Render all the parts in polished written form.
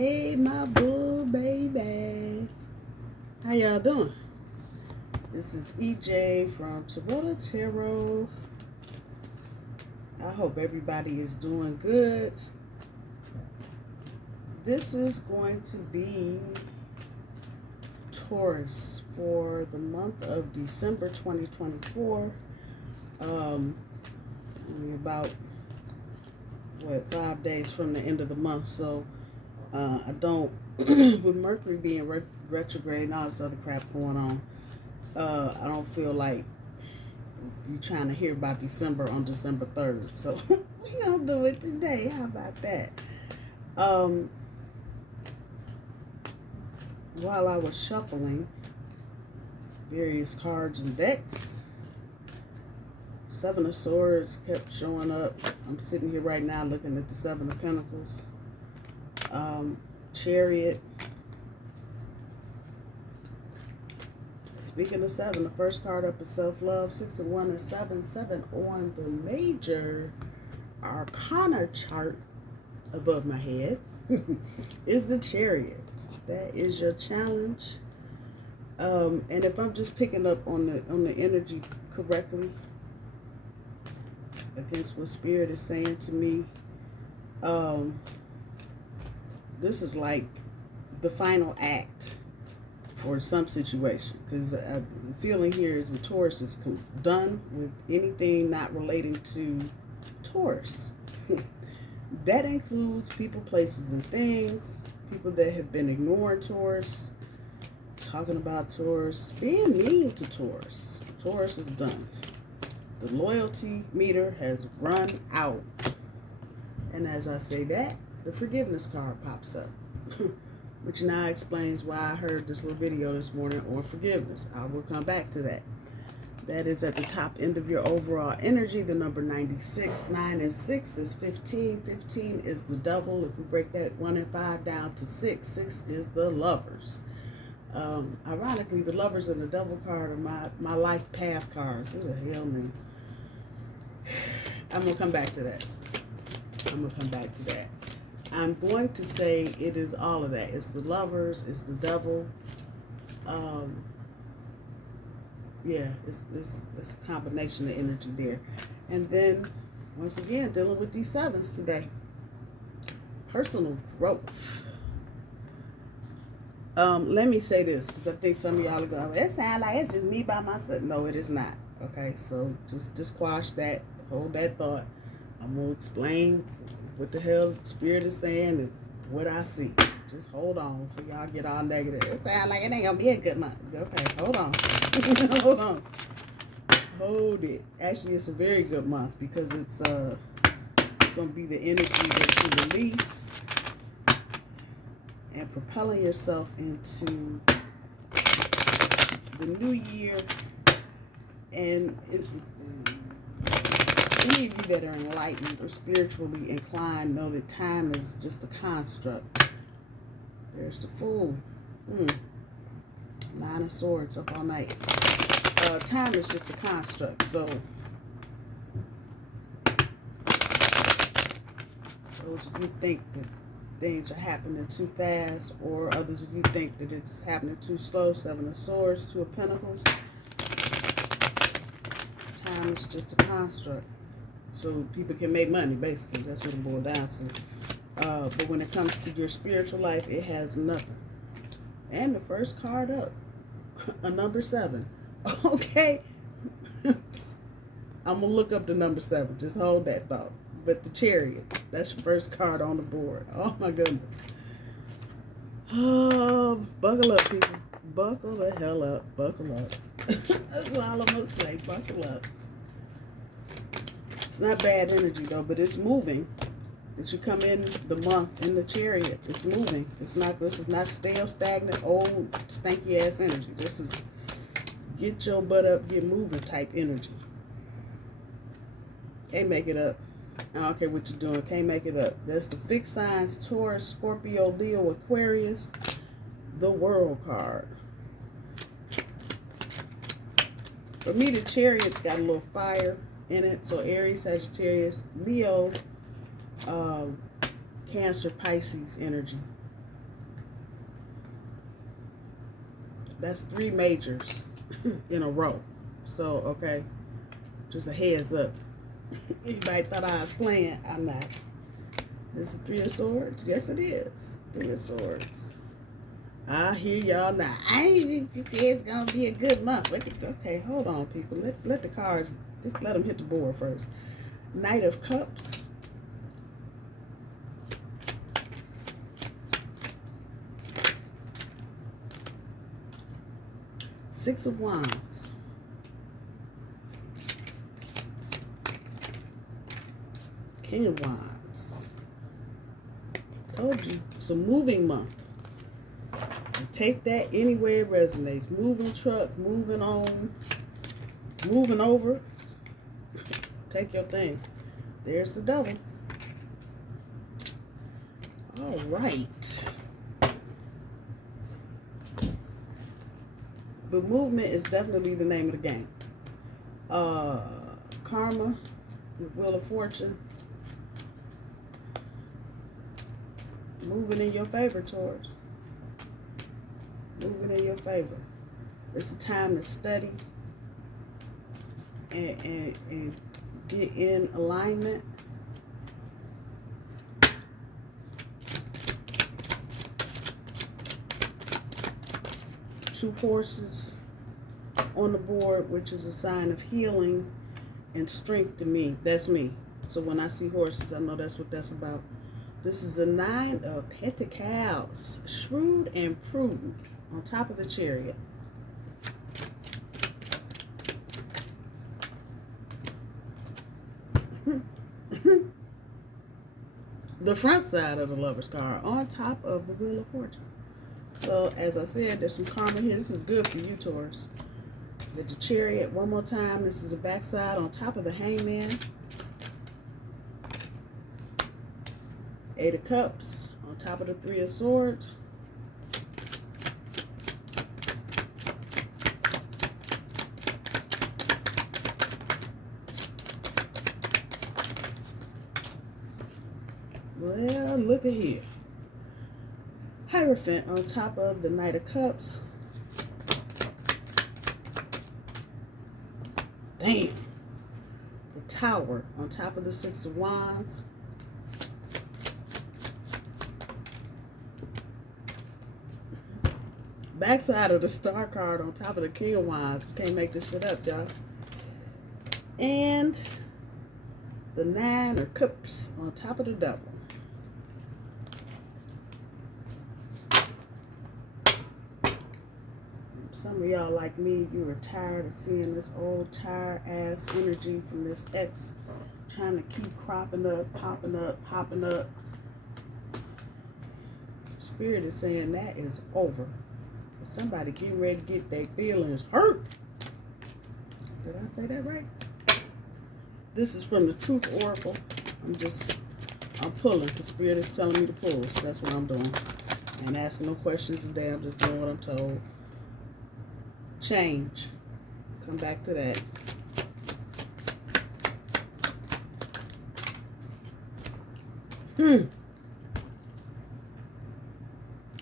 Hey, my boo babies. How y'all doing? This is EJ from Taurota Tarot. I hope everybody is doing good. This is going to be Taurus for the month of December 2024. Only about 5 days from the end of the month, so I don't with Mercury being retrograde and all this other crap going on, I don't feel like you trying to hear about December on December 3rd, so we're gonna do it today. How about that? While I was shuffling various cards and decks, Seven of Swords kept showing up. I'm sitting here right now looking at the Seven of Pentacles. Chariot. Speaking of seven, the first card up is self-love. 6 and 1 and 7. 7 on the major arcana chart above my head is the Chariot. That is your challenge. And if I'm just picking up on the energy correctly against what Spirit is saying to me, this is like the final act for some situation, because the feeling here is the Taurus is done with anything not relating to Taurus. That includes people, places, and things, people that have been ignoring Taurus, talking about Taurus, being mean to Taurus. Taurus is done. The loyalty meter has run out. And as I say that, the forgiveness card pops up, which now explains why I heard this little video this morning on forgiveness. I will come back to that. That is at the top end of your overall energy, the number 96. 9 and 6 is 15. 15 is the devil. If we break that 1 and 5 down to 6, 6 is the lovers. Ironically, the lovers and the devil card are my life path cards. Who the hell knew? I'm going to come back to that. I'm going to say it is all of that. It's the lovers, it's the devil. Yeah, it's a combination of energy there. And then, once again, dealing with these sevens today. Personal growth. Let me say this, because I think some of y'all are going, it sounds like it's just me by myself. No, it is not. Okay, so just squash that, hold that thought. I'm going to explain what the hell Spirit is saying and what I see. Just hold on for y'all get all negative. It sounds like it ain't going to be a good month. Okay, hold on. Hold on. Hold it. Actually, it's a very good month because it's going to be the energy that you release and propelling yourself into the new year. And any of you that are enlightened or spiritually inclined know that time is just a construct. There's the Fool. 9 of Swords up all night. Time is just a construct. So those of you think that things are happening too fast, or others of you think that it's happening too slow. 7 of Swords, 2 of Pentacles. Time is just a construct. So people can make money, basically. That's what it boils down to. But when it comes to your spiritual life, it has nothing. And the first card up, a number 7. Okay. I'm going to look up the number 7. Just hold that thought. But the Chariot, that's your first card on the board. Oh, my goodness. Oh, buckle up, people. Buckle the hell up. Buckle up. That's all I'm going to say. Buckle up. It's not bad energy, though, but it's moving. As you come in the month in the Chariot, it's moving. This is not stale, stagnant, old, stanky ass energy. This is get your butt up, get moving type energy. Can't make it up. I don't care what you're doing. Can't make it up. That's the fixed signs: Taurus, Scorpio, Leo, Aquarius. The World card. For me, the Chariot's got a little fire in it. So Aries, Sagittarius, Leo, Cancer, Pisces energy. That's 3 majors in a row. So, okay, just a heads up. Anybody thought I was playing? I'm not. This is 3 of Swords. Yes, it is. 3 of Swords. I hear y'all now. I ain't just say it's gonna be a good month. Okay, hold on, people. Let the cards, just let them hit the board first. Knight of Cups. Six of Wands. King of Wands. Told you, it's a moving month. And take that anywhere it resonates. Moving truck, moving on, moving over. Take your thing. There's the Devil. All right. But movement is definitely the name of the game. Karma, the Wheel of Fortune. Moving in your favor, Taurus. Moving in your favor. It's a time to study and get in alignment. Two horses on the board, which is a sign of healing and strength to me. That's me. So when I see horses, I know that's what that's about. This is a 9 of Pentacles. Shrewd and prudent on top of the Chariot. The front side of the Lover's card on top of the Wheel of Fortune. So, as I said, there's some karma here. This is good for you, Taurus. With the Chariot, one more time. This is a backside on top of the Hangman. 8 of Cups on top of the 3 of Swords. Well, look at here. Hierophant on top of the Knight of Cups. Damn. The Tower on top of the 6 of Wands. Backside of the Star card on top of the King of Wands. We can't make this shit up, y'all. And the 9 of Cups on top of the Devil. Some of y'all like me, you were tired of seeing this old tired ass energy from this ex trying to keep cropping up, popping up, popping up. Spirit is saying that is over. Somebody getting ready to get their feelings hurt. Did I say that right? This is from the Truth Oracle. I'm pulling. The Spirit is telling me to pull, so that's what I'm doing. I ain't asking no questions today. I'm just doing what I'm told. Change. Come back to that.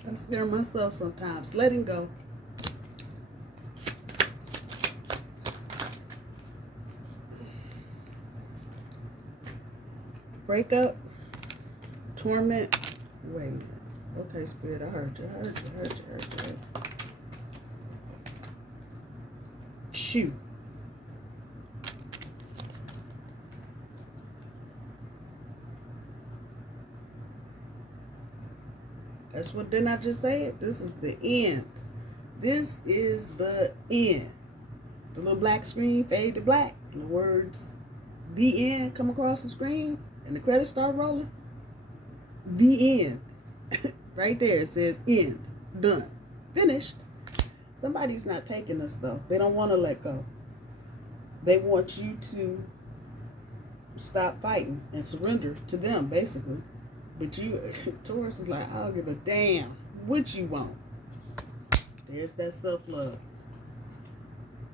I scare myself sometimes. Letting go. Breakup. Torment. Wait a minute. Okay, Spirit, I heard you. I heard you. Shoot. That's what, didn't I just say it? This is the end. This is the end. The little black screen fade to black. And the words the end come across the screen and the credits start rolling. The end. Right there it says end. Done. Finished. Somebody's not taking this though. They don't want to let go. They want you to stop fighting and surrender to them, basically. But you, Taurus is like, I don't give a damn what you want. There's that self-love.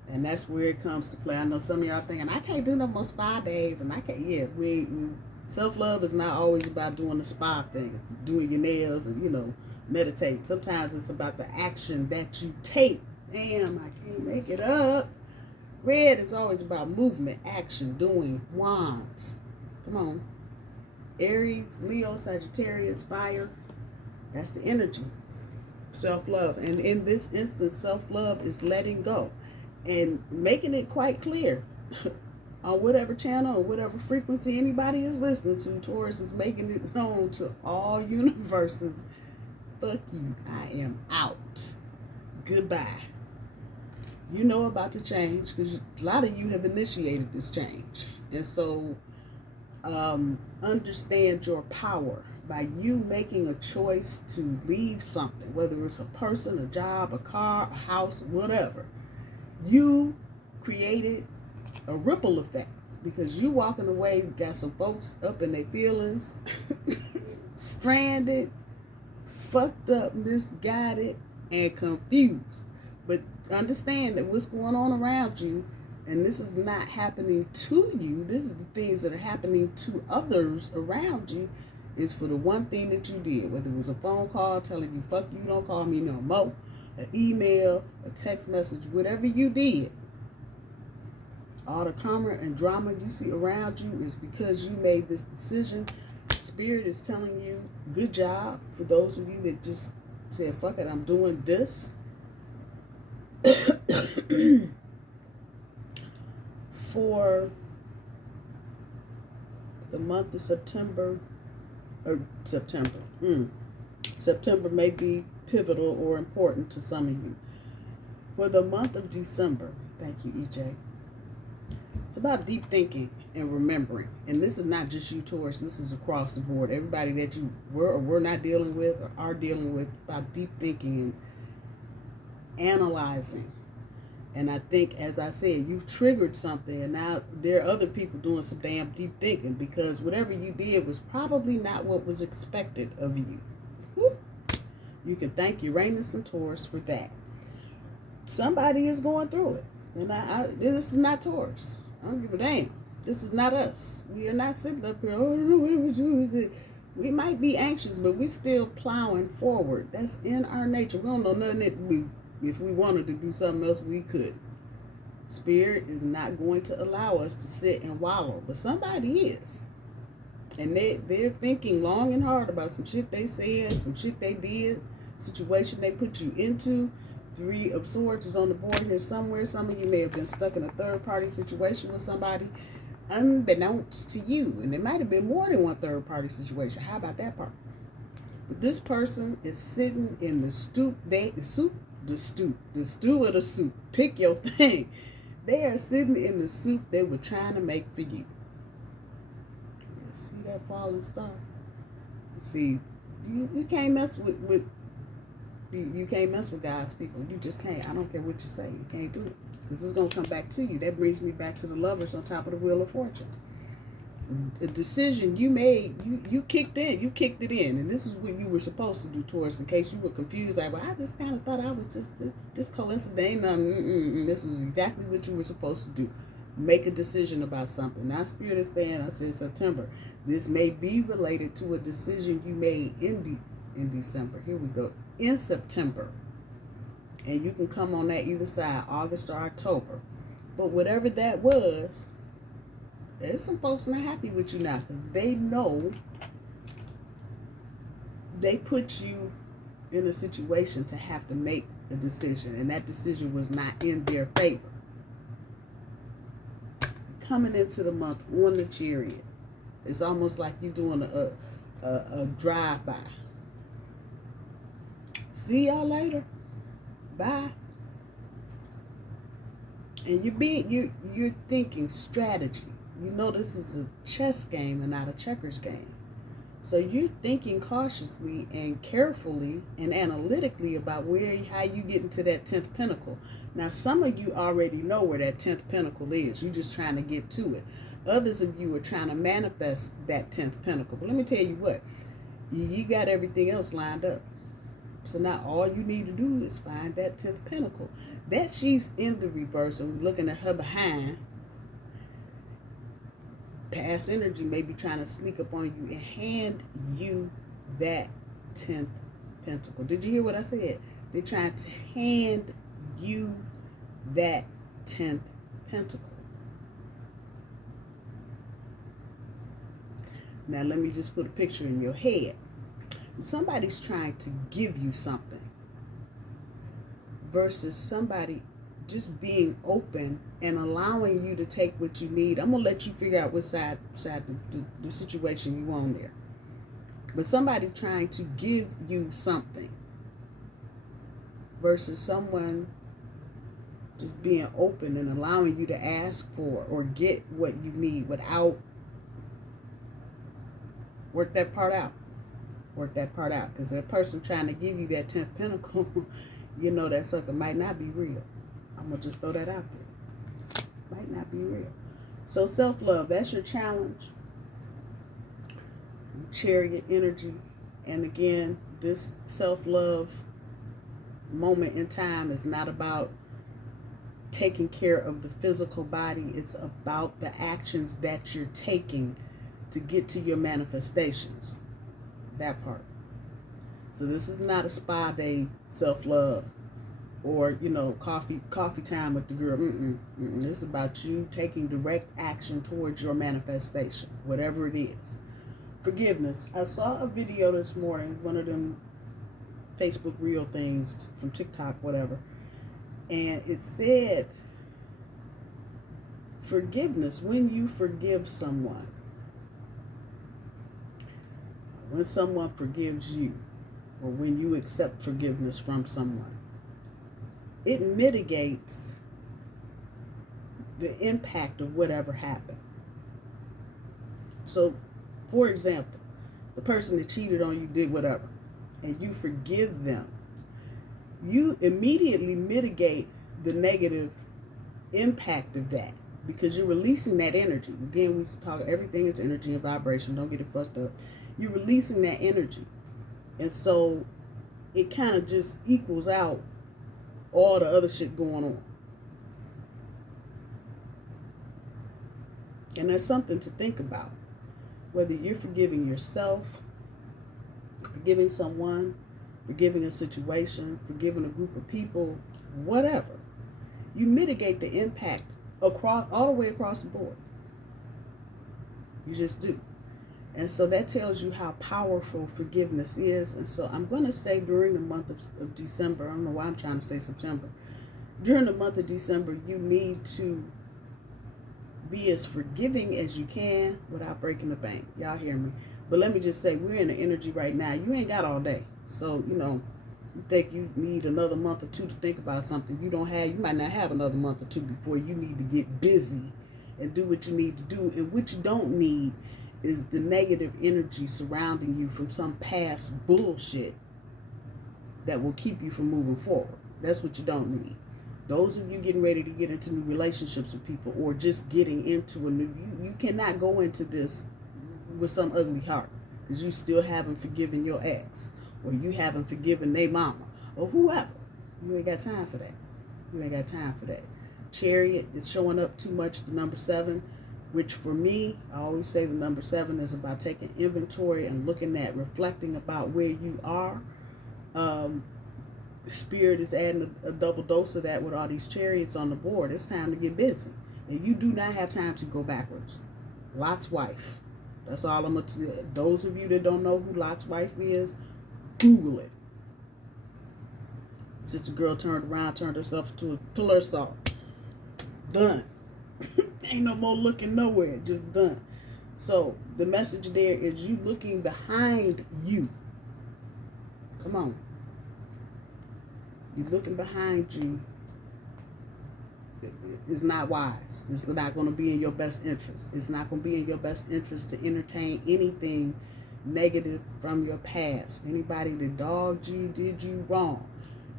And that's where it comes to play. I know some of y'all thinking, I can't do no more spa days. And I can't, yeah, self-love is not always about doing the spa thing, doing your nails and, meditate. Sometimes it's about the action that you take Damn, I can't make it up. Red is always about movement, action, doing, wands. Come on. Aries, Leo, Sagittarius, fire. That's the energy. Self-love. And in this instance, self-love is letting go and making it quite clear on whatever channel or whatever frequency anybody is listening to. Taurus is making it known to all universes. Fuck you. I am out. Goodbye. You know about the change because a lot of you have initiated this change. And so understand your power by you making a choice to leave something, whether it's a person, a job, a car, a house, whatever. You created a ripple effect because you walking away got some folks up in their feelings, stranded, fucked up, misguided, and confused. But understand that what's going on around you, and this is not happening to you, this is the things that are happening to others around you, is for the one thing that you did, whether it was a phone call telling you, fuck you, don't call me no more, an email, a text message, whatever you did. All the karma and drama you see around you is because you made this decision. Spirit is telling you, good job. For those of you that just said, fuck it, I'm doing this. For the month of September, September may be pivotal or important to some of you. For the month of December, thank you, EJ. It's about deep thinking and remembering. And this is not just you, Taurus. This is across the board. Everybody that you were or were not dealing with or are dealing with, about deep thinking and analyzing. And I think, as I said, you've triggered something, and now there are other people doing some damn deep thinking because whatever you did was probably not what was expected of you. Whew. You can thank Uranus and Taurus for that. Somebody is going through it. And this is not Taurus. I don't give a damn. This is not us. We are not sitting up here, oh, I don't know what do we do with it. We might be anxious, but we're still plowing forward. That's in our nature. We don't know nothing that if we wanted to do something else, we could. Spirit is not going to allow us to sit and wallow, but somebody is. And they're thinking long and hard about some shit they said, some shit they did, situation they put you into. 3 of Swords is on the board here somewhere. Some of you may have been stuck in a third-party situation with somebody unbeknownst to you. And there might have been more than one third-party situation. How about that part? But this person is sitting in the stew of the soup. Pick your thing. They are sitting in the soup they were trying to make for you. See that falling star? See, you can't mess with you can't mess with God's people. You just can't. I don't care what you say. You can't do it. Because it's going to come back to you. That brings me back to the Lovers on top of the Wheel of Fortune. The decision you made, you kicked in. You kicked it in. And this is what you were supposed to do, Taurus, in case you were confused. Like, well, I just kind of thought I was just coincident. This was exactly what you were supposed to do. Make a decision about something. Now, Spirit is saying, I said September. This may be related to a decision you made in December. Here we go. In September. And you can come on that either side, August or October. But whatever that was, there's some folks not happy with you now because they know they put you in a situation to have to make a decision, and that decision was not in their favor. Coming into the month on the Chariot, it's almost like you're doing a drive-by. See y'all later. Bye. And you're thinking strategy. You know this is a chess game and not a checkers game. So you're thinking cautiously and carefully and analytically about how you get into that 10th pinnacle. Now, some of you already know where that 10th pinnacle is. You're just trying to get to it. Others of you are trying to manifest that 10th pinnacle. But let me tell you what. You got everything else lined up. So now all you need to do is find that 10th pinnacle. That she's in the reverse and looking at her behind. Past energy may be trying to sneak up on you and hand you that 10th pentacle. Did you hear what I said? They're trying to hand you that 10th pentacle. Now let me just put a picture in your head. Somebody's trying to give you something versus somebody just being open and allowing you to take what you need. I'm going to let you figure out what side the situation you on there. But somebody trying to give you something versus someone just being open and allowing you to ask for or get what you need without. Work that part out. Work that part out. Because that person trying to give you that 10th pentacle, you know that sucker might not be real. I'm going to just throw that out there. Might not be real. So self-love, that's your challenge. Chariot energy. And again, this self-love moment in time is not about taking care of the physical body. It's about the actions that you're taking to get to your manifestations. That part. So this is not a spa day self-love or, you know, coffee time with the girl. It's about you taking direct action towards your manifestation, whatever it is. Forgiveness. I saw a video this morning, one of them Facebook reel things from TikTok, whatever, and it said forgiveness, when you forgive someone, when someone forgives you, or when you accept forgiveness from someone, it mitigates the impact of whatever happened. So, for example, the person that cheated on you did whatever, and you forgive them, you immediately mitigate the negative impact of that because you're releasing that energy. Again, we talk, everything is energy and vibration. Don't get it fucked up. You're releasing that energy. And so it kind of just equals out all the other shit going on. And that's something to think about. Whether you're forgiving yourself, forgiving someone, forgiving a situation, forgiving a group of people, whatever, you mitigate the impact across, all the way across the board. You just do. And so that tells you how powerful forgiveness is. And so I'm going to say during the month of December, I don't know why I'm trying to say September, during the month of December, you need to be as forgiving as you can without breaking the bank. Y'all hear me? But let me just say, we're in the energy right now. You ain't got all day. So, you know, you think you need another month or two to think about something you don't have. You might not have another month or two before you need to get busy and do what you need to do. And what you don't need is the negative energy surrounding you from some past bullshit that will keep you from moving forward. That's what you don't need. Those of you getting ready to get into new relationships with people or just getting into a new, you cannot go into this with some ugly heart because you still haven't forgiven your ex or you haven't forgiven their mama or whoever. You ain't got time for that. You ain't got time for that. Chariot is showing up too much, the number 7, which for me, I always say the number 7 is about taking inventory and looking at, reflecting about where you are. Spirit is adding a double dose of that with all these chariots on the board. It's time to get busy. And you do not have time to go backwards. Lot's wife. That's all I'm going to tell you. Those of you that don't know who Lot's wife is, Google it. Sister girl turned around, turned herself into a pillar of salt. Done. Ain't no more looking nowhere. Just done. So the message there is you looking behind you. Come on. You looking behind you is not wise. It's not going to be in your best interest. It's not going to be in your best interest to entertain anything negative from your past. Anybody that dogged you, did you wrong.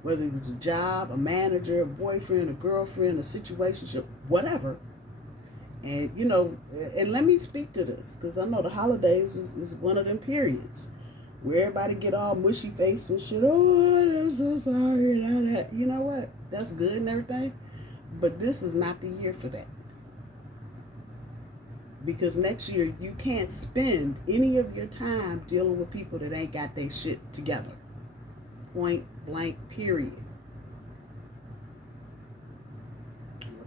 Whether it was a job, a manager, a boyfriend, a girlfriend, a situationship, whatever. And, you know, and let me speak to this, because I know the holidays is one of them periods where everybody get all mushy face and shit. Oh, I'm so sorry. You know what? That's good and everything. But this is not the year for that. Because next year, you can't spend any of your time dealing with people that ain't got their shit together. Point blank, period.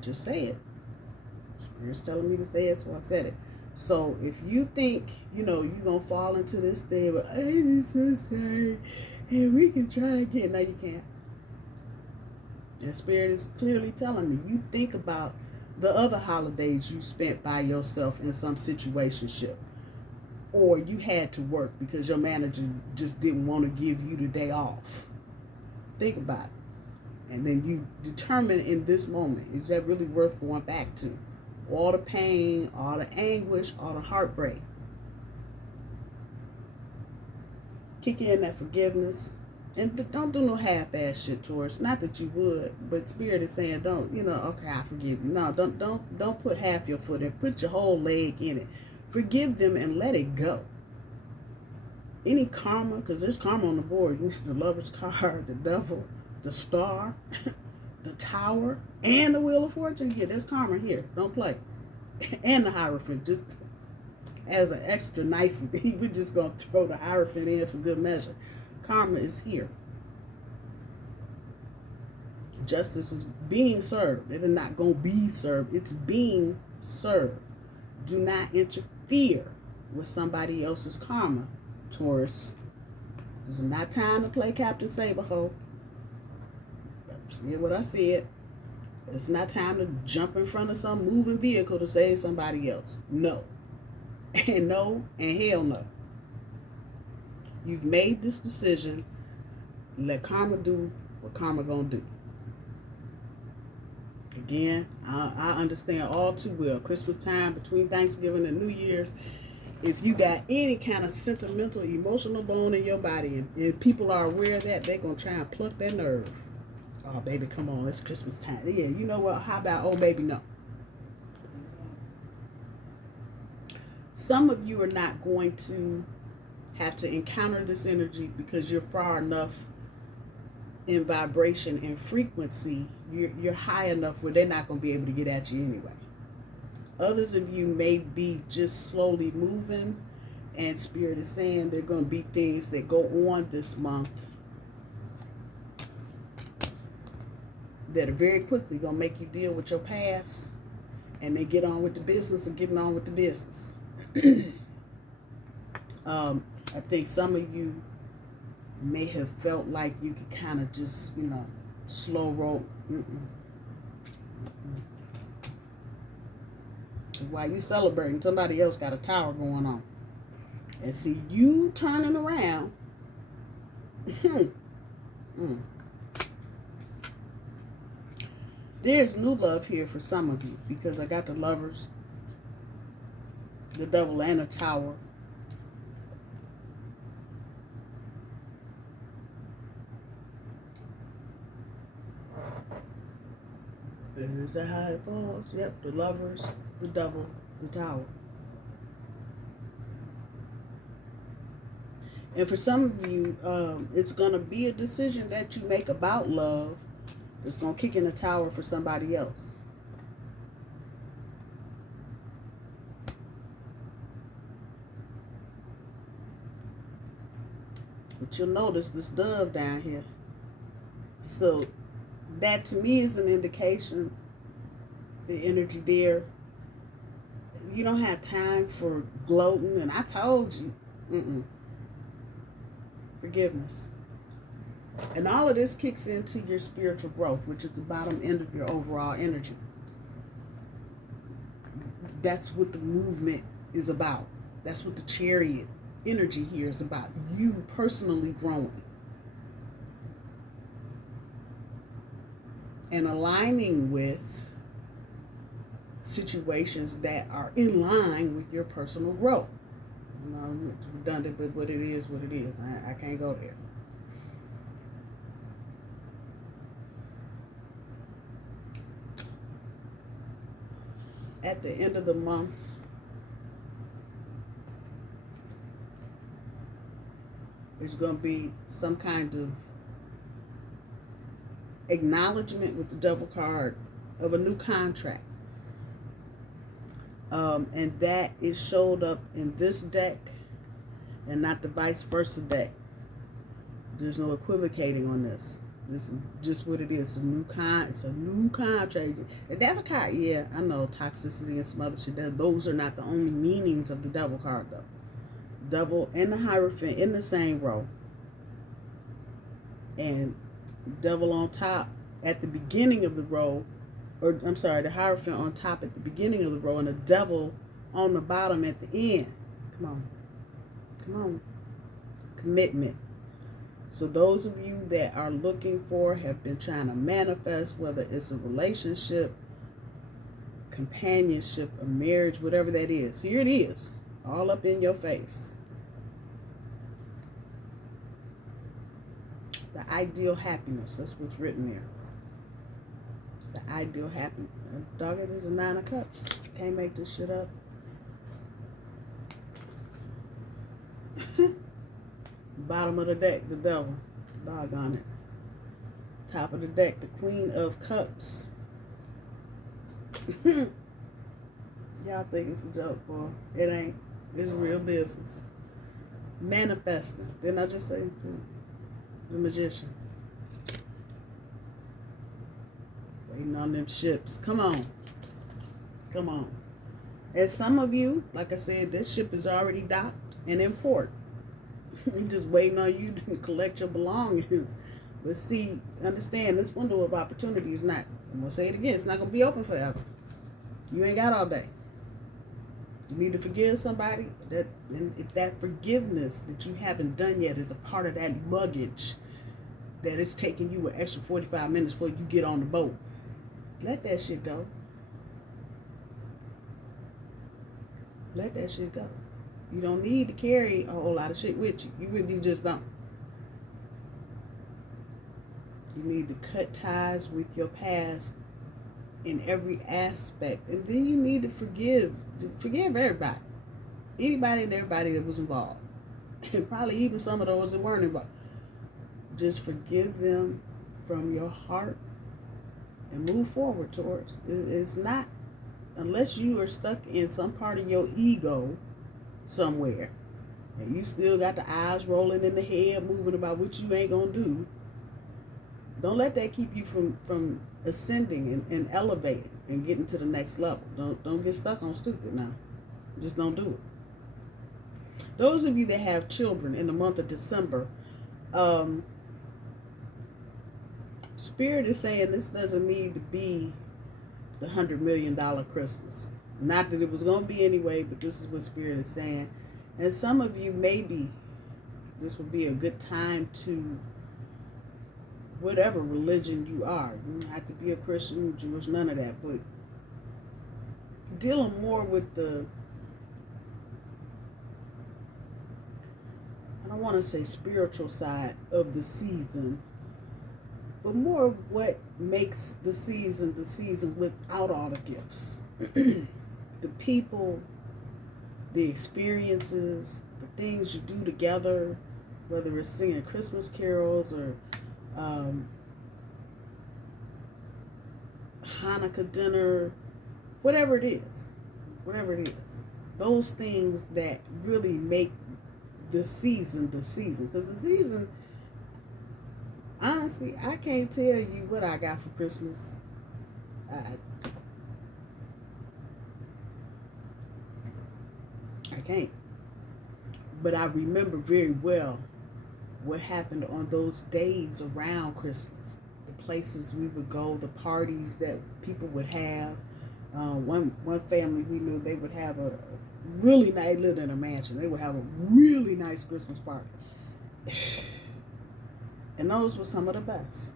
just say it. Spirit's telling me to say it, so I said it. So if you think, you're going to fall into this thing, but I'm just so sorry, and we can try again. No, you can't. And Spirit is clearly telling me, you think about the other holidays you spent by yourself in some situationship. Or you had to work because your manager just didn't want to give you the day off. Think about it. And then you determine in this moment, is that really worth going back to? All the pain, all the anguish, all the heartbreak. Kick in that forgiveness. And don't do no half-ass shit, Taurus. Not that you would, but Spirit is saying, don't, okay, I forgive you. No, don't put half your foot in. Put your whole leg in it. Forgive them and let it go. Any karma, because there's karma on the board. The Lover's card, the Devil, the Star, the Tower, and the Wheel of Fortune. Yeah, there's karma here. Don't play. And the Hierophant. Just as an extra nicety, we're just going to throw the Hierophant in for good measure. Karma is here. Justice is being served. It is not going to be served. It's being served. Do not interfere with somebody else's karma, Taurus. This is not time to play Captain Saberho. See what I said? It's not time to jump in front of some moving vehicle to save somebody else. No. And no, and hell no. You've made this decision. Let karma do what karma gonna do. Again, I understand all too well. Christmas time, between Thanksgiving and New Year's, if you got any kind of sentimental, emotional bone in your body, and people are aware of that, they're going to try and pluck that nerve. Oh, baby, come on, it's Christmas time. Yeah, you know what? How about, oh, baby, no. Some of you are not going to have to encounter this energy because you're far enough in vibration and frequency. You're high enough where they're not going to be able to get at you anyway. Others of you may be just slowly moving, and Spirit is saying there are going to be things that go on this month that are very quickly going to make you deal with your past, and they get on with the business of getting on with the business. I think some of you may have felt like you could kind of just, slow roll. While you celebrating, somebody else got a tower going on. And see, you turning around. There's new love here for some of you because I got the Lovers, the Devil, and the Tower. Is that how it falls? Yep, the Lovers, the Devil, the Tower. And for some of you, it's going to be a decision that you make about love that's going to kick in the Tower for somebody else. But you'll notice this dove down here. So that to me is an indication, the energy there. You don't have time for gloating, and I told you, forgiveness. And all of this kicks into your spiritual growth, which is the bottom end of your overall energy. That's what the movement is about. That's what the Chariot energy here is about. You personally growing. And aligning with situations that are in line with your personal growth. It's redundant, but what it is, what it is. I can't go there. At the end of the month, there's going to be some kind of acknowledgement with the Devil card of a new contract. And that is showed up in this deck and not the vice versa deck. There's no equivocating on this. This is just what it is. It's a new contract. The devil card, yeah, I know toxicity and some other shit. Those are not the only meanings of the devil card, though. Devil and the Hierophant in the same row. And devil on top at the beginning of the row. Or, I'm sorry, the Hierophant on top at the beginning of the row. And the devil on the bottom at the end. Come on. Come on. Commitment. So those of you that are looking for, have been trying to manifest, whether it's a relationship, companionship, a marriage, whatever that is. Here it is. All up in your face. The ideal happiness. That's what's written there. The ideal happiness. Dog, it is a 9 of Cups. Can't make this shit up. Bottom of the deck, the devil. Doggone it. Top of the deck, the Queen of Cups. Y'all think it's a joke, boy. It ain't. It's real business. Manifesting. Didn't I just say the Magician? Waiting on them ships. Come on. Come on. And some of you, like I said, this ship is already docked and in port. He's just waiting on you to collect your belongings. But see, understand, this window of opportunity is not, I'm going to say it again, it's not going to be open forever. You ain't got all day. You need to forgive somebody. And if that forgiveness that you haven't done yet is a part of that luggage that is taking you an extra 45 minutes before you get on the boat, let that shit go. Let that shit go. You don't need to carry a whole lot of shit with you. You really just don't. You need to cut ties with your past in every aspect. And then you need to forgive. Forgive everybody. Anybody and everybody that was involved. And probably even some of those that weren't involved. Just forgive them from your heart and move forward, Taurus. It's not, unless you are stuck in some part of your ego somewhere, and you still got the eyes rolling in the head, moving about what you ain't gonna do. Don't let that keep you from ascending and elevating and getting to the next level. Don't get stuck on stupid now. Just don't do it. Those of you that have children in the month of December, Spirit is saying this doesn't need to be the $100 million Christmas. Not that it was going to be anyway, but this is what Spirit is saying. And some of you, maybe this would be a good time to, whatever religion you are, you don't have to be a Christian, Jewish, none of that, but dealing more with the, I don't want to say spiritual side of the season, but more of what makes the season without all the gifts. The people, the experiences, the things you do together, whether it's singing Christmas carols or Hanukkah dinner, whatever it is. Those things that really make the season. Because the season, honestly, I can't tell you what I got for Christmas. I can't. But I remember very well what happened on those days around Christmas. The places we would go, the parties that people would have. One family we knew, they would have a really nice, lived in a mansion. They would have a really nice Christmas party. And those were some of the best.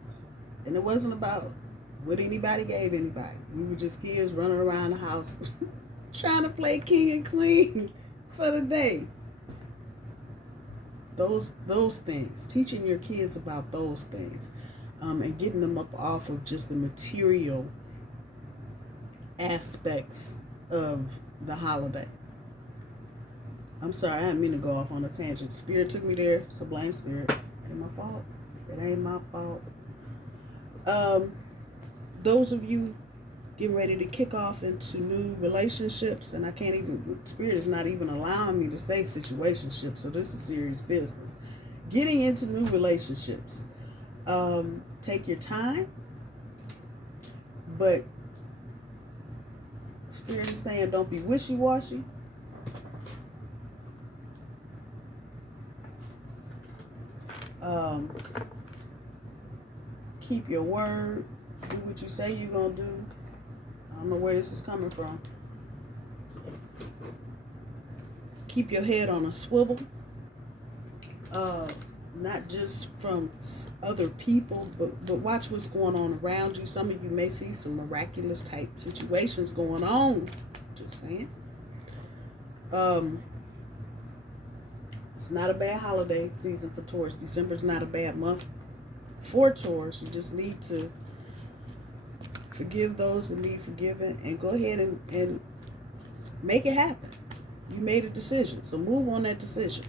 And it wasn't about what anybody gave anybody. We were just kids running around the house trying to play king and queen for the day. Those things. Teaching your kids about those things. And getting them up off of just the material aspects of the holiday. I'm sorry, I didn't mean to go off on a tangent. Spirit took me there, so blame Spirit. It ain't my fault. It ain't my fault. Those of you getting ready to kick off into new relationships, and I can't even, Spirit is not even allowing me to say situationships, so this is serious business. Getting into new relationships. Take your time, but Spirit is saying don't be wishy-washy. Keep your word. Do what you say you're going to do. I don't know where this is coming from. Keep your head on a swivel. Not just from other people, but watch what's going on around you. Some of you may see some miraculous type situations going on. Just saying. It's not a bad holiday season for Taurus. December's not a bad month for Taurus. You just need to forgive those that need forgiven and go ahead and make it happen. You made a decision, so move on that decision.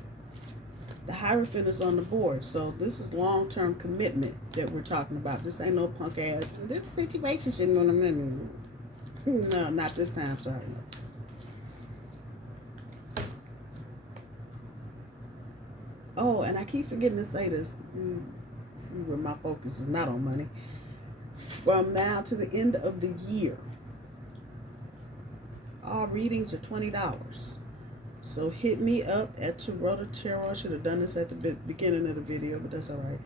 The Hierophant is on the board, so this is long-term commitment that we're talking about. This ain't no punk ass. This situation shouldn't on a minute. No, not this time. Sorry. Oh, and I keep forgetting to say this. See where my focus is not on money. From now to the end of the year, all readings are $20. So hit me up at Taurota Tarot. I should have done this at the beginning of the video, but that's all right.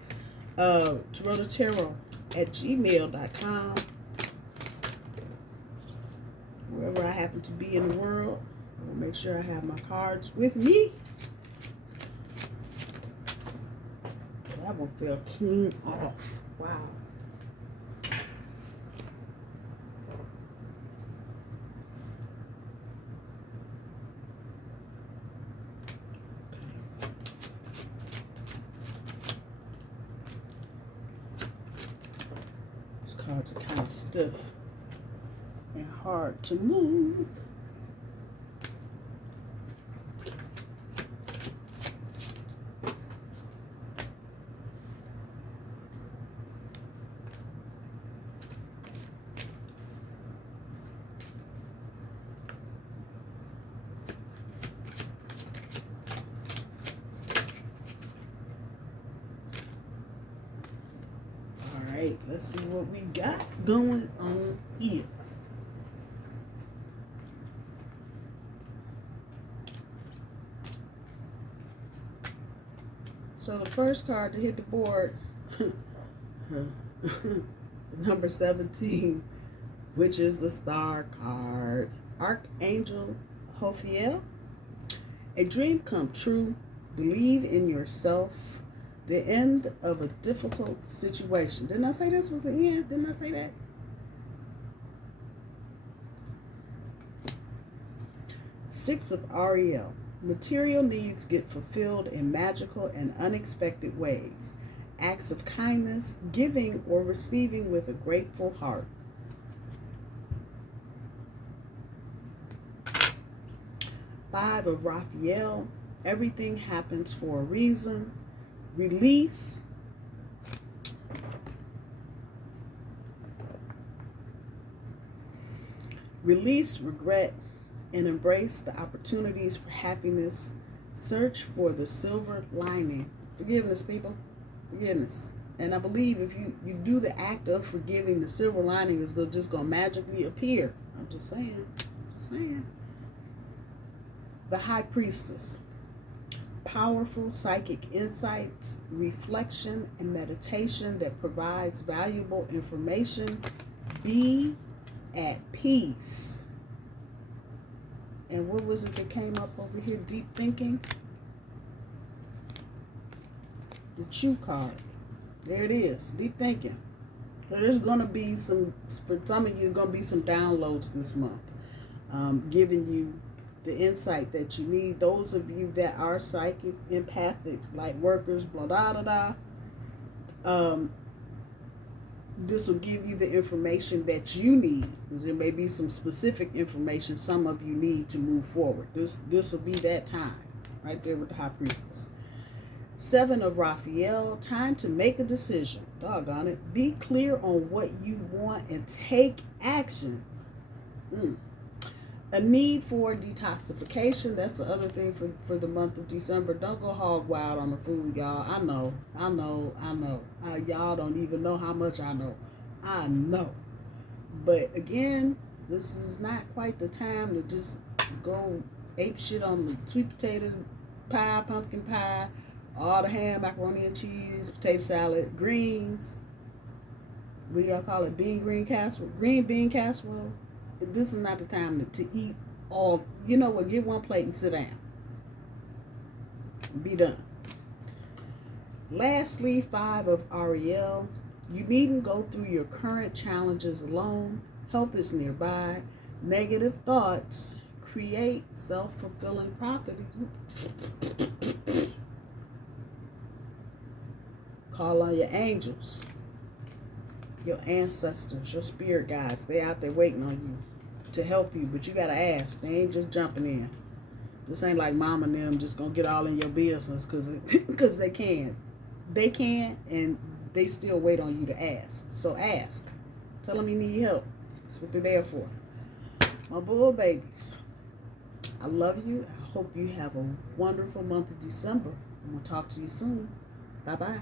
Taurota Tarot at gmail.com. Wherever I happen to be in the world, I will make sure I have my cards with me. That one fell clean off. Wow. Cards are kind of stiff and hard to move. Let's see what we got going on here. So the first card to hit the board, number 17, which is the star card. Archangel Hophiel. A dream come true. Believe in yourself. The end of a difficult situation. Didn't I say this was the end? Didn't I say that? Six of Ariel. Material needs get fulfilled in magical and unexpected ways. Acts of kindness, giving or receiving with a grateful heart. Five of Raphael. Everything happens for a reason. Release. Release regret and embrace the opportunities for happiness. Search for the silver lining. Forgiveness, people. Forgiveness. And I believe if you do the act of forgiving, the silver lining is just going to magically appear. I'm just saying. Just saying. The High Priestess. Powerful psychic insights, reflection, and meditation that provides valuable information. Be at peace. And what was it that came up over here? Deep thinking. The True card. There it is. Deep thinking. So there's going to be for some of you, going to be some downloads this month. Giving you the insight that you need. Those of you that are psychic, empathic, light workers, blah, blah, blah, blah. This will give you the information that you need, because there may be some specific information some of you need to move forward. This will be that time, right there with the High Priestess. Seven of Raphael, time to make a decision. Doggone it. Be clear on what you want and take action. A need for detoxification. That's the other thing for the month of December. Don't go hog wild on the food, y'all. I know. Y'all don't even know how much I know. I know. But again, this is not quite the time to just go ape shit on the sweet potato pie, pumpkin pie, all the ham, macaroni and cheese, potato salad, greens. What do y'all call it? Green bean casserole. This is not the time to eat all. You know what? Get one plate and sit down. Be done. Lastly, 5 of Ariel. You needn't go through your current challenges alone. Help is nearby. Negative thoughts create self-fulfilling prophecy. Call on your angels, your ancestors, your spirit guides. They out there waiting on you to help you, but you gotta ask. They ain't just jumping in. This ain't like mom and them just gonna get all in your business because they can. They can, and they still wait on you to ask. So ask. Tell them you need help. That's what they're there for. My bull babies, I love you. I hope you have a wonderful month of December. I'm gonna talk to you soon. Bye-bye.